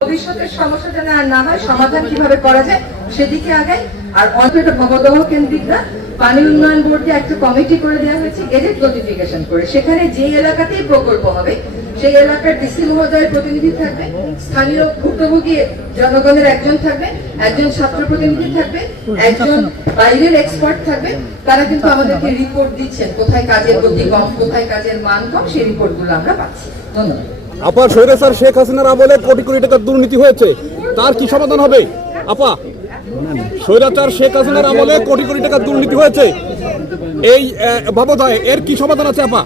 ভবিষ্যতের সমস্যা যেন আর না হয়, সমাধান কিভাবে করা যায় সেদিকে আগাই। আর অন্তত ভবদহ কেন্দ্রিক না, পানি উন্নয়ন বোর্ডে একটা কমিটি করে দেওয়া হয়েছে গেজেট নোটিফিকেশন করে, সেখানে যে এলাকাতেই প্রকল্প হবে সেই এলাকার ডিসি মহোদয়ের প্রতিনিধি থাকবে, স্থানীয় ভুক্তভোগী জনগণের একজন থাকবে, একজন ছাত্র প্রতিনিধি থাকবে, একজন বাইরের এক্সপার্ট থাকবে। তারা কিন্তু আমাদেরকে রিপোর্ট দিচ্ছেন কোথায় কাজের গতি কম, কোথায় কাজের মান কম, সেই রিপোর্টগুলো আমরা পাচ্ছি। ধন্যবাদ। আপা, স্বৈরাচার শেখ হাসিনার আমলে কোটি কোটি টাকার দুর্নীতি হয়েছে, তার কি সমাধান হবে? আপা, স্বৈরাচার শেখ হাসিনার আমলে কোটি কোটি টাকার দুর্নীতি হয়েছে, এই বাবদায় এর কি সমাধান আছে? আপা,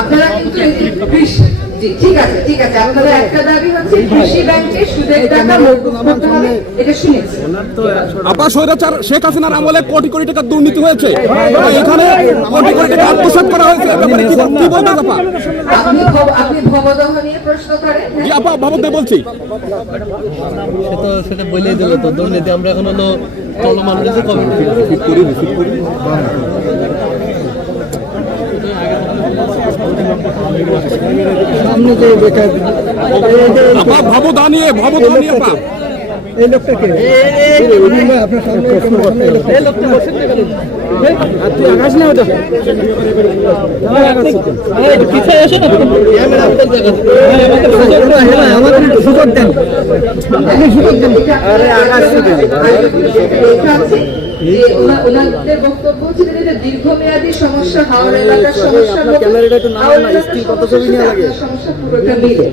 আপনারা কিন্তু ঠিক আছে, ঠিক আছে, আপনাদের একটা দাবি হচ্ছে কৃষি ব্যাংকে সুদের টাকা মওকুফ করতে হবে, এটা শুনেছি। আপা, স্বৈরাচার শেখ হাসিনার আমলে কোটি কোটি টাকার দুর্নীতি হয়েছে, এখানে কোটি কোটি টাকা আত্মসাৎ করা হয়েছে, কি বলবেন আপা? আপনি ভবদহ নিয়ে প্রশ্ন করেন? জি আপা, ভবদহ বলছি। সেটা বলেই দিল তো দুর্নীতি আমরা এখন হলো চলমান রয়েছে, কবে সামনে যে বেকার আপা, ভবদহ নিয়ে আপা, এই লোকটাকে আপনার সামনে এই লোকটা বসেন না, আর তুই আকাশ না ওটা পিছিয়ে এসে না, আমাদের একটু সুযোগ দেন, আপনি সুযোগ দেন। আরে আকাশ ওনাদের বক্তব্য ছিল যে দীর্ঘমেয়াদী সমস্যা, হাওড় এলাকার সমস্যা, সমস্যা পুরোটা মিলে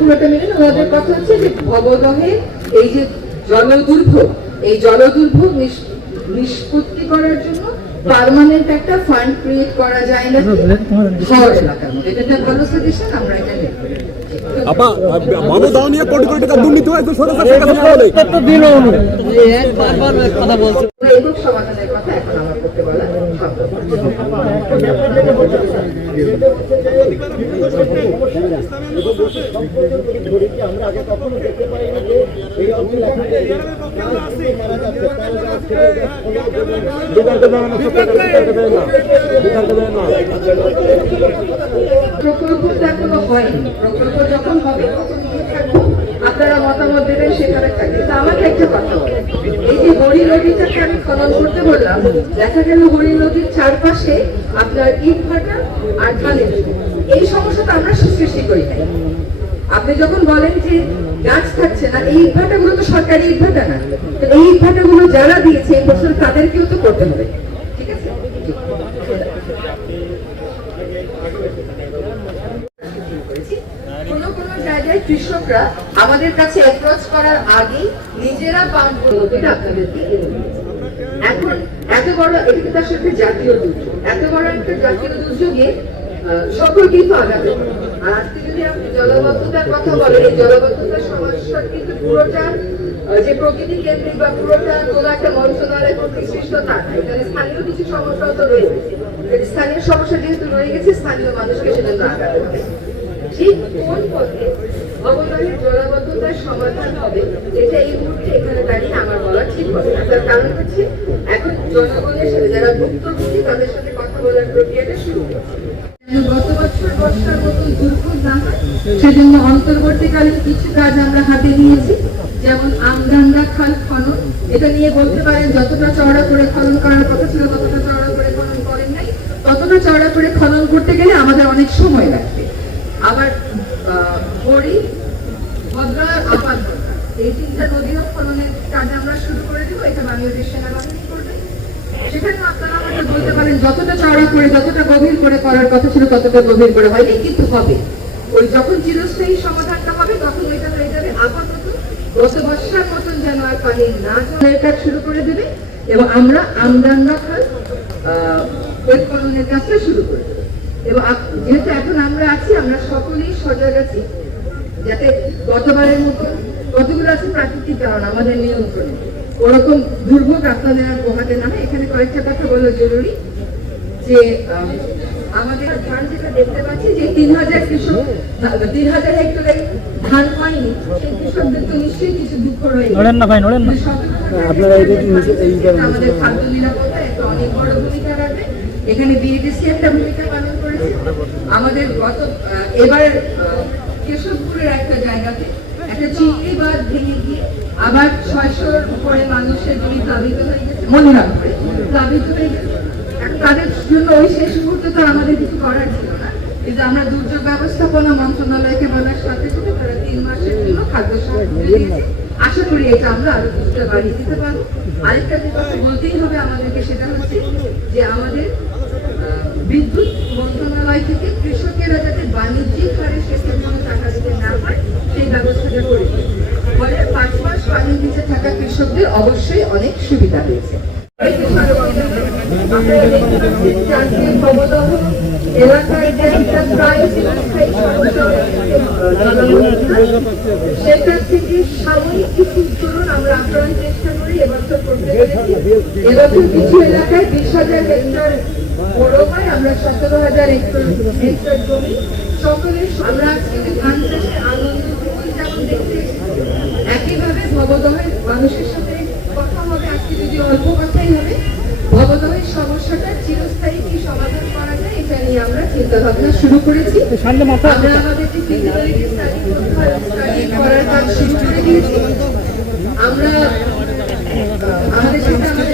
পুরোটা মিলে ওনাদের কথা হচ্ছে যে ভবদহে এই যে জলদুর্ভোগ, এই জলদুর্ভোগ নিষ্পত্তি করার জন্য পার্মানেন্ট একটা ফান্ড ক্রিয়েট করা যায় না হাওড় এলাকার মধ্যে। এটা একটা ভালো সাজেশন, আমরা এটা নেব। আপা, ভবদহ নিয়ে কোটি কোটি টাকা দুর্নীতি হয়েছে, স্বৈরাচার শেখ হাসিনার আমলে কথা বলছে। একক সমাধানের কথা এখন আমার করতে বলা প্রকল্পটা এখনো হয়নি, প্রকল্প যখন হবে আপনারা মতামত দেবেন, সেখানে থাকবে। তা আমাকে একটা কথা বলেন, এই যে হরি নদীটাকে আমি খনন করতে বললাম, দেখা গেল হরি নদীর চারপাশে আপনার ইট ভাটা আর ধানের, এই সমস্যাটা আমরা সৃষ্টি করি নাই। আপনি যখন বলেন যে গাছ থাকছে না, এই ইট ভাটাগুলো তো সরকারি ইট ভাটা না, এই ইট ভাটাগুলো যারা দিয়েছে এই বছর তাদেরকেও তো করতে হবে, ঠিক আছে? কোন কোন জায়গায় কৃষকরা আমাদের কাছে অ্যাপ্রোচ করার আগেই নিজেরা পাম্প করবে আপনাদেরকে। এখন এত বড়, এটা কিন্তু আসলে জাতীয় দুর্যোগ, এত বড় একটা জাতীয় দুর্যোগে সকলকেই তো আগাতে হবে। আর আজকে যদি আপনি জলবদ্ধতার কথা বলেন, এই জলবদ্ধতার সমস্যা কিন্তু পুরোটা যে প্রকৃতি কেন্দ্রিক বা পুরোটা কোন একটা মন্ত্রণালয় কর্তৃক সৃষ্ট তা না, এখানে স্থানীয় কিছু সমস্যা তো রয়েছে। স্থানীয় সমস্যা যেহেতু রয়ে গেছে, স্থানীয় মানুষকে সেজন্য আগাতে হবে। ঠিক কোন পথে ভবদহের জলাবদ্ধতার সমাধান হবে, এটা এই মুহূর্তে এখানে দাঁড়িয়ে আমার বলা ঠিক হবে না। তার কারণ হচ্ছে এখন জনগণের সাথে যারা ভুক্তভোগী তাদের সাথে কথা বলার প্রক্রিয়াটা শুরু করছে। গত বছর বর্ষার মতো দুর্ভোগ না হয় সেজন্য অন্তর্বর্তীকালীন কিছু কাজ আমরা হাতে নিয়েছি। যেমন আমডাঙ্গা খাল খনন, এটা নিয়ে বলতে পারেন যতটা চওড়া করে খনন করার কথা ছিল ততটা চওড়া করে খনন করেন নাই, ততটা চওড়া করে খনন করতে গেলে আমাদের অনেক সময় লাগবে। আবার বড়ি, ভদ্রা, আপাত এই তিনটা নদীও খননের কাজ আমরা শুরু করে দেবো, এটা বাংলাদেশ সেনাবাহিনী করবে। সেখানে আপনারা আমাকে বলতে পারেন যতটা চওড়া করে যতটা গভীর করে করার কথা ছিল ততটা গভীর করে হয়নি, কিন্তু হবে। ওই যখন চিরস্থায়ী সমাধানটা হবে তখন ওইটা হয়ে যাবে। আপাতত গত বর্ষার মতন যেন আর পানি না জলের কাজ শুরু করে দেবে এবং আমরা আমডাঙ্গা খাল ওই খননের কাজটা শুরু করে দেবো। এবং যেহেতু এখন আমরা আছি, আমরা সকলেই সজাগ আছি যাতে গতবারের মতো কতগুলো আছে প্রাকৃতিক কারণ আমাদের নিয়ন্ত্রণে ওরকম দুর্ভোগ আপনাদের আর পোহাতে না হয়। এখানে কয়েকটা কথা বলা জরুরি যে আমাদের ধান যেটা দেখতে পাচ্ছি যে 3000 কৃষক 3000 হেক্টরে ধান হয়নি, সেই কৃষকদের তো নিশ্চয়ই কিছু দুঃখ রয়েছে। আপনারা আমাদের খাদ্য নিরাপত্তা একটা অনেক বড় ভূমিকা রাখবে। এখানে বিএডিসি একটা ভূমিকা পালন করেছে। আমাদের এবার কেশবপুরের একটা জায়গাতে একটা চিংড়ি বাঁধ ভেঙে গিয়ে আবার 600-র উপরে মানুষের জমি প্লাবিত হয়ে গেছে, মনোরাম করে প্লাবিত হয়ে গেছে। তাদের জন্য ওই শেষ মুহূর্তে তো আমাদের কিছু করার ছিল না, কিন্তু আমরা দুর্যোগ ব্যবস্থাপনা মন্ত্রণালয়কে বলার সাথে সাথে তারা 3 মাসের জন্য খাদ্য সাহায্য দিয়েছে। আশা করি এটা আমরা আরো কিছুটা বাড়িয়ে দিতে পারবো। আরেকটা যে কথা বলতেই হবে আমাদেরকে, সেটা হচ্ছে যে আমাদের বিদ্যুৎ মন্ত্রণালয় থেকে কৃষকেরা যাতে বাণিজ্যিক হারে সেচের জন্য টাকা দিতে না হয় সেই ব্যবস্থাটা করেছে। ফলে 5 মাস পানির নিচে থাকা কৃষকদের অবশ্যই অনেক সুবিধা হয়েছে। সেখান থেকে সাময়িক কিছু উত্তরণ আমরা আপ্রাণ চেষ্টা করি এবছর করতে পেরেছি। এবছর কিছু এলাকায় 20,000 হেক্টর বড় হয়, আমরা 17,000 হেক্টর জমি সকলে আমরা আজকে ধান চাষে আনন্দ যেমন দেখতে একইভাবে ভবদহের মানুষের সাথে কথা হবে। আজকে যদি অল্প কথাই হবে, ভবদহের সমস্যাটা চিরস্থায়ী কি সমাধান করা যায় এটা নিয়ে আমরা চিন্তা ভাবনা শুরু করেছি। আমরা আমাদের যে ফিজিবিলিটি স্টাডি করার কাজ শুরু করে দিয়েছি। আমরা আমাদের সাথে আমাদের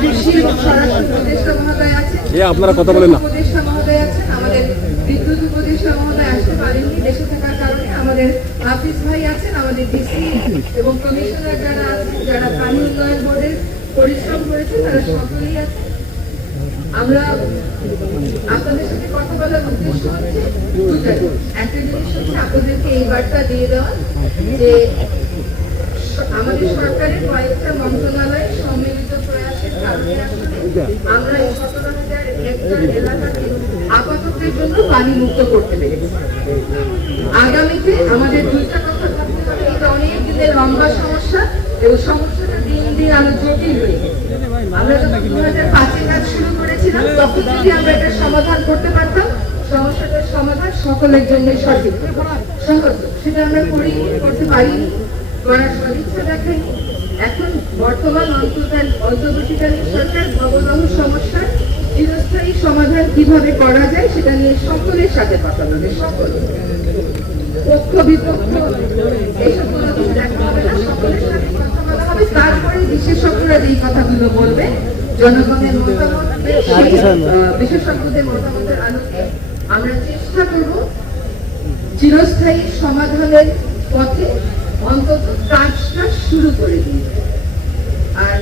কৃষি এবং স্বরাষ্ট্র উপদেষ্টা মহোদয় আছেন, আপনারা কথা বলেন না, উপদেষ্টা মহোদয় আছেন, আমাদের বিদ্যুৎ উপদেষ্টা মহোদয় আসতে পারেননি দেশে থাকার কারণে, আমাদের হাফিজ ভাই আছেন, আমাদের ডিসি এবং কমিশনার যারা আছেন, যারা পানি উন্নয়ন বোর্ডের পরিশ্রম করেছে তারা সকলেই আছেন। আমরা আপনাদের সাথে কথা বলার উদ্দেশ্য হচ্ছে দুটাই। একটা জিনিস হচ্ছে আপনাদেরকে এই বার্তা দিয়ে দেওয়া যে আমাদের সরকারের কয়েকটা মন্ত্রণালয় সম্মিলিত প্রয়াসের কারণে আমরা এই 17,000 হেক্টর এলাকাকে আপাততের জন্য পানি মুক্ত করতে পেরেছি। আগামীতে আমাদের দুইটা কথা ভাবতে হবে, এটা অনেক দিনের লম্বা সমস্যা এবং সমস্যাটা দিন দিন আরো জটিল হয়ে গেছে। আমরা যখন 2005-এ কাজ শুরু করেছিলাম তখন যদি আমরা এটা সমাধান করতে পারতাম, সমস্যাটার সমাধান সকলের জন্য সঠিক সহজ, সেটা আমরা করতে পারিনি, করার সদিচ্ছা দেখাইনি। এখন বর্তমান অন্তর্বর্তীকালীন সরকার ভবদহ সমস্যার চিরস্থায়ী সমাধান কিভাবে করা যায় সেটা নিয়ে সকলের সাথে কথা বলবে। সকল পক্ষ বিপক্ষ এইসব কোনো কিছু দেখা হবে না, সকলের সাথে কথা বলা হবে। তারপরে বিশেষজ্ঞরা যেই কথাগুলো বলবে জনগণের মতামত বিশেষজ্ঞদের মতামতের আলোকে আমরা চেষ্টা করব চিরস্থায়ী সমাধানের পথে অন্তত কাজটা শুরু করে দিই। আর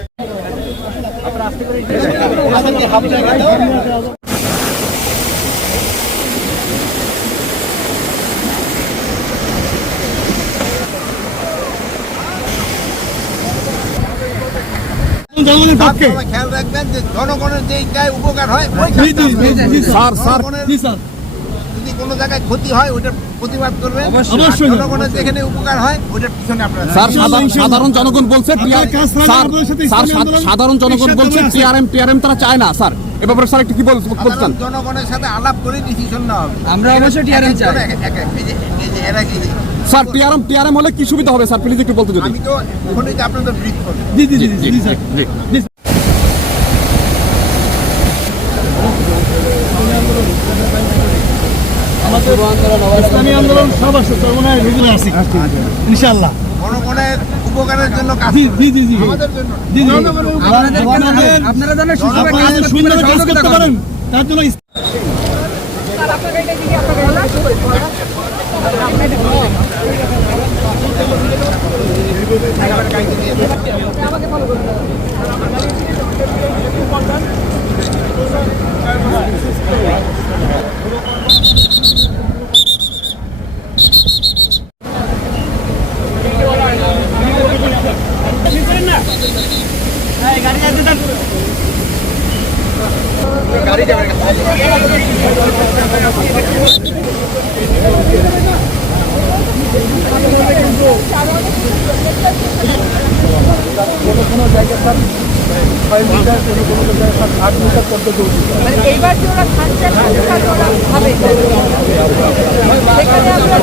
জনগণের পক্ষে খেয়াল রাখবেন যে জনগণের যেইটাই উপকার হয় যদি কোনো জায়গায় ক্ষতি হয় ওইটার প্রতিবাদ করবেন, জনগণের যেখানে উপকার হয় ওইটার পিছনে আপনারা। স্যার সাধারণ জনগণ বলছে সাধারণ জনগণ বলছে টিআরএম তারা চায় না। স্যার এ ব্যাপারে স্যার একটু কি বলছেন? জনগণের সাথে আলাপ করে ডিসিশন নেওয়া হবে। আমরা অবশ্যই টিআরএম চাই। স্যার টিআরএম হলে কি সুবিধা হবে স্যার, প্লিজ একটু বলতে যদি। আমি তো ওখানে আপনাদের ব্রিফ করব। জি স্যার। ইসলামী আন্দোলন সব আসছে, ইনশাআল্লাহ। জনগণের উপকারের জন্য কাজ জি করবে। জি জি জি আমাদের জন্য জি জি আপনারা যেন সুন্দরভাবে কাজ করতে পারেন তার জন্য এইবার যে ওরা খাচ্ছে ওরা ভাবে সেখানে আমরা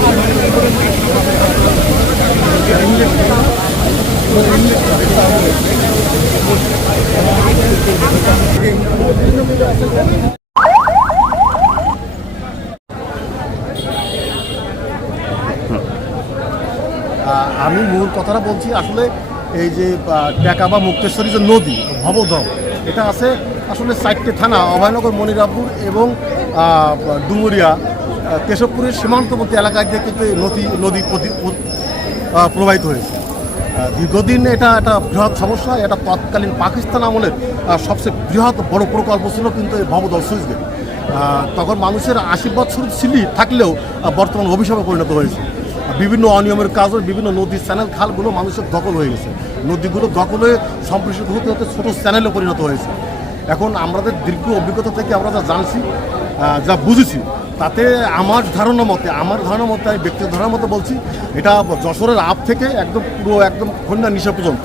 আমি মূল কথাটা বলছি আসলে এই যে টেকা বা মুক্তেশ্বরী যে নদী ভবধম এটা আছে আসলে 4টে থানা অভয়নগর, মনিরামপুর এবং ডুমুরিয়া কেশবপুরের সীমান্তবর্তী এলাকায় দিয়ে কিন্তু এই নদী প্রবাহিত হয়েছে। দীর্ঘদিন এটা একটা বৃহৎ সমস্যা। এটা তৎকালীন পাকিস্তান আমলের সবচেয়ে বৃহৎ বড় প্রকল্প ছিল কিন্তু এই ভবদল সুইচ গেট। তখন মানুষের আশীর্বাদ স্বরূপ থাকলেও বর্তমান অভিশাপে পরিণত হয়েছে। বিভিন্ন অনিয়মের কাজে বিভিন্ন নদীর চ্যানেল খালগুলো মানুষের দখল হয়ে গেছে। নদীগুলো দখল হয়ে সম্প্রসারিত হতে হতে ছোটো চ্যানেলে পরিণত হয়েছে। এখন আমাদের দীর্ঘ অভিজ্ঞতা থেকে আমরা যা জানছি, যা বুঝেছি, তাতে আমার ধারণা মতে আমি ব্যক্তিগত ধারণার মতো বলছি, এটা যশোরের আপ থেকে একদম খুলনা নিশা পর্যন্ত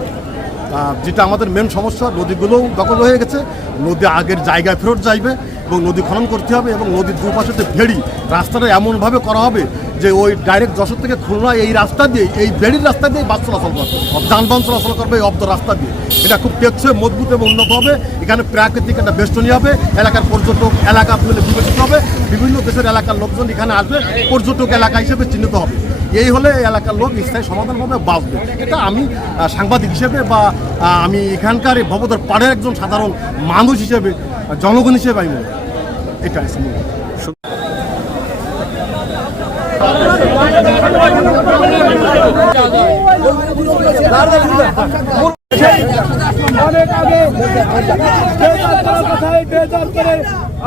যেটা আমাদের মেন সমস্যা। নদীগুলোও দখল হয়ে গেছে, নদী আগের জায়গায় ফেরত যাইবে এবং নদী খনন করতে হবে এবং নদীর দুপাশে যে ভেড়ি রাস্তাটা এমনভাবে করা হবে যে ওই ডাইরেক্ট যশোর থেকে খুলনা এই রাস্তা দিয়ে, এই ভেড়ির রাস্তা দিয়ে বাস চলাচল করবে, যানবাহন চলাচল করবে এই অব্দ রাস্তা দিয়ে। এটা খুব টেকসই, মজবুত এবং উন্নত হবে। এখানে প্রাকৃতিক একটা বেষ্টনী হবে, এলাকার পর্যটক এলাকা বলে বিবেচিত হবে, বিভিন্ন দেশের এলাকার লোকজন এখানে আসবে, পর্যটক এলাকা হিসেবে চিহ্নিত হবে। এই হলে এলাকার লোক স্থায়ী সমাধানভাবে বাঁচবে। এটা আমি সাংবাদিক হিসেবে বা আমি এখানকার এই ভবদের পাড়ের একজন সাধারণ মানুষ হিসেবে, জনগণ হিসেবে আমি মনে করি এটা অনেক আগে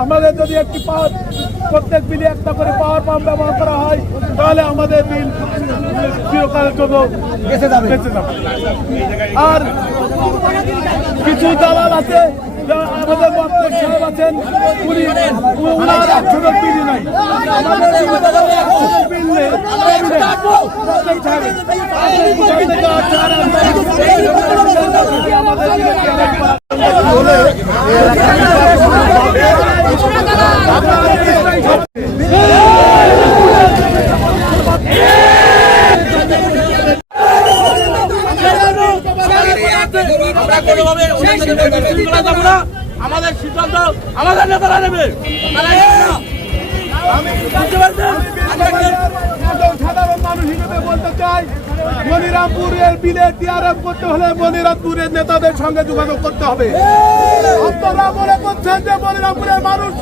আমাদের যদি একটি প্রত্যেক বিলে একটা করে পাওয়ার পাম্প ব্যবহার করা হয় তাহলে আমাদের বিল চিরকালের জন্য বেঁচে যাবে। আর কিছু দালাল আছে, আমাদের বক্তব্য সাহেব আছেন, ওনার 100 বিল নাই, আমাদের বিল নেই। আমাদের সিদ্ধান্ত আমাদের নেতারা নেবে। সাধারণ মানুষ হিসেবে বলতে চাই, মনিরামপুরের বিলে টিআরএফ করতে হলে মনিরামপুরের নেতাদের সঙ্গে যোগাযোগ করতে হবে। আপনারা মনে করছেন যে মনিরামপুরের মানুষ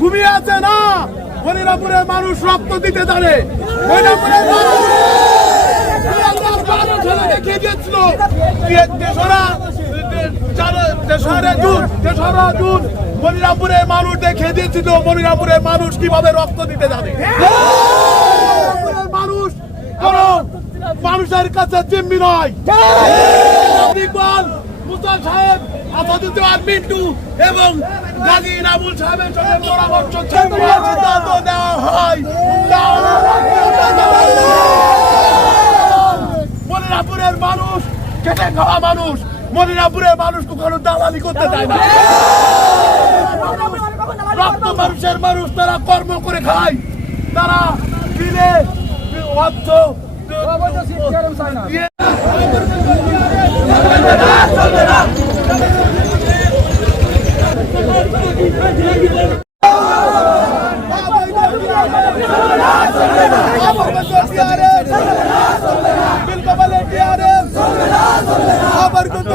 ঘুমিয়ে আছে? না, মনিরামপুরের মানুষ রক্ত দিতে জানে। মনিরামপুরের মানুষ দেখিয়ে দিয়েছিল মনিরামপুরের মানুষ দেখিয়ে দিয়েছিল মনিরামপুরের মানুষ কিভাবে রক্ত দিতে জানে। মানুষ কোন মানুষের কাছে জিম্মি নয়। ইকবাল, মুসা সাহেব, আসাদুজ্জামান মিন্টু এবং গাজী নামুল সাহেবের সঙ্গে পরামর্শ সিদ্ধান্ত দেওয়া হয়। মনিরামপুরের মানুষ খেটে খাওয়া মানুষ, মনিরামপুরের মানুষ কখনো দালালি করতে চায় না। রক্ত মানুষের মানুষ, তারা কর্ম করে খায়, তারা দিলে অর্থ বিল কবলে আবার কত